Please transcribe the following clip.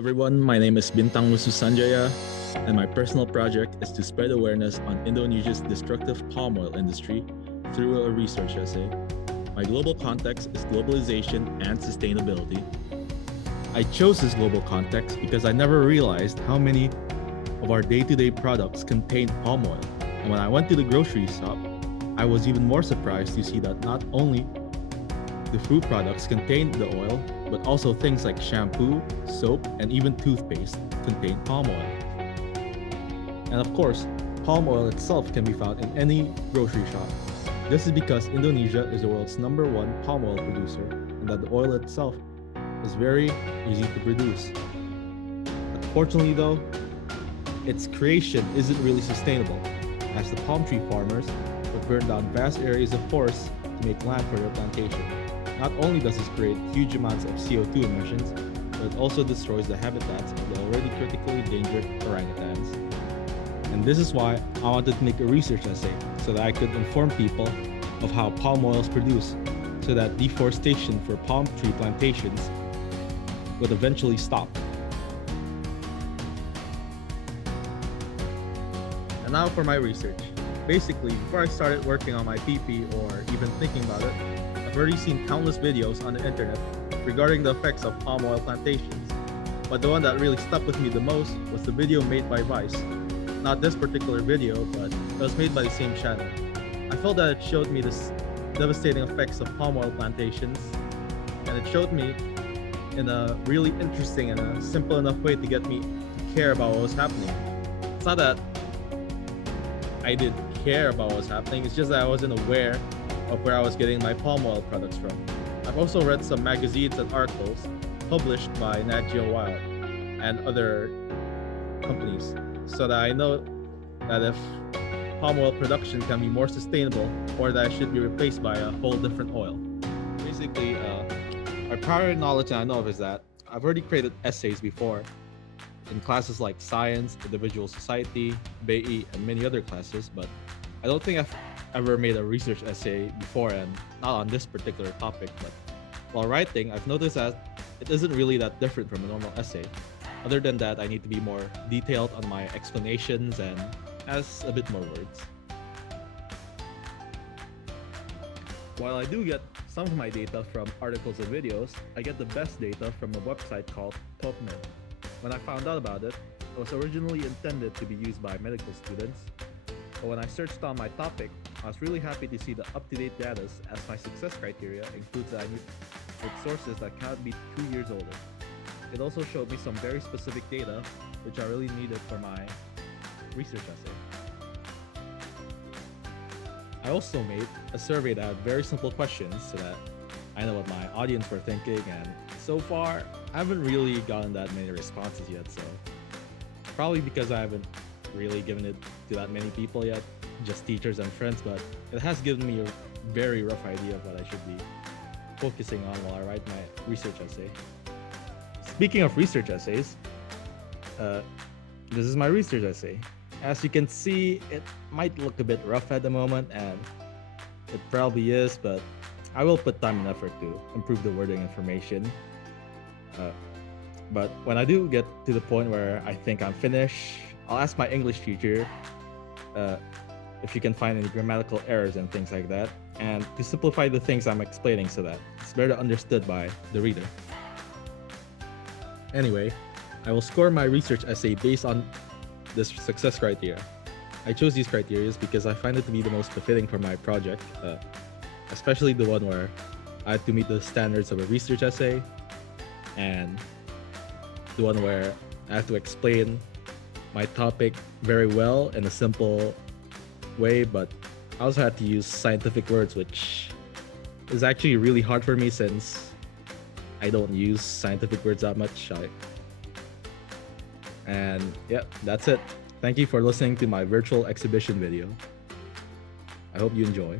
everyone, my name is Bintang Sanjaya, and my personal project is to spread awareness on Indonesia's destructive palm oil industry through a research essay. My global context is globalization and sustainability. I chose this global context because I never realized how many of our day-to-day products contain palm oil. And when I went to the grocery shop, I was even more surprised to see that not only the food products contain the oil, but also things like shampoo, soap, and even toothpaste contain palm oil. And of course, palm oil itself can be found in any grocery shop. This is because Indonesia is the world's #1 palm oil producer, and that the oil itself is very easy to produce. Unfortunately though, its creation isn't really sustainable, as the palm tree farmers would burn down vast areas of forests to make land for their plantation. Not only does this create huge amounts of CO2 emissions, but it also destroys the habitats of the already critically endangered orangutans. And this is why I wanted to make a research essay so that I could inform people of how palm oil is produced, so that deforestation for palm tree plantations would eventually stop. And now for my research. Basically, before I started working on my PP or even thinking about it, I've already seen countless videos on the internet regarding the effects of palm oil plantations. But the one that really stuck with me the most was the video made by Vice. Not this particular video, but it was made by the same channel. I felt that it showed me the devastating effects of palm oil plantations, and it showed me in a really interesting and a simple enough way to get me to care about what was happening. It's not that I didn't care about what was happening, it's just that I wasn't aware of where I was getting my palm oil products from. I've also read some magazines and articles published by Nat Geo Wild and other companies, so that I know that if palm oil production can be more sustainable, or that it should be replaced by a whole different oil. Basically, my prior knowledge I know of is that I've already created essays before in classes like Science, Individual Society, BE, and many other classes, but I don't think I've ever made a research essay before, and not on this particular topic. But while writing, I've noticed that it isn't really that different from a normal essay. Other than that, I need to be more detailed on my explanations and has a bit more words. While I do get some of my data from articles and videos, I get the best data from a website called PubMed. When I found out about it, it was originally intended to be used by medical students, but when I searched on my topic, I was really happy to see the up-to-date data, as my success criteria includes that I need with sources that cannot be 2 years older. It also showed me some very specific data, which I really needed for my research essay. I also made a survey that had very simple questions so that I know what my audience were thinking, and so far, I haven't really gotten that many responses yet, so probably because I haven't really given it to that many people yet, just teachers and friends, but it has given me a very rough idea of what I should be focusing on while I write my research essay. Speaking of research essays, this is my research essay. As you can see, it might look a bit rough at the moment, and it probably is, but I will put time and effort to improve the wording information. But when I do get to the point where I think I'm finished, I'll ask my English teacher if you can find any grammatical errors and things like that, and to simplify the things I'm explaining so that it's better understood by the reader. Anyway, I will score my research essay based on this success criteria. I chose these criteria because I find it to be the most befitting for my project, especially the one where I had to meet the standards of a research essay, and the one where I have to explain my topic very well in a simple way, but I also had to use scientific words, which is actually really hard for me since I don't use scientific words that much. And yeah, that's it. Thank you for listening to my virtual exhibition video. I hope you enjoy.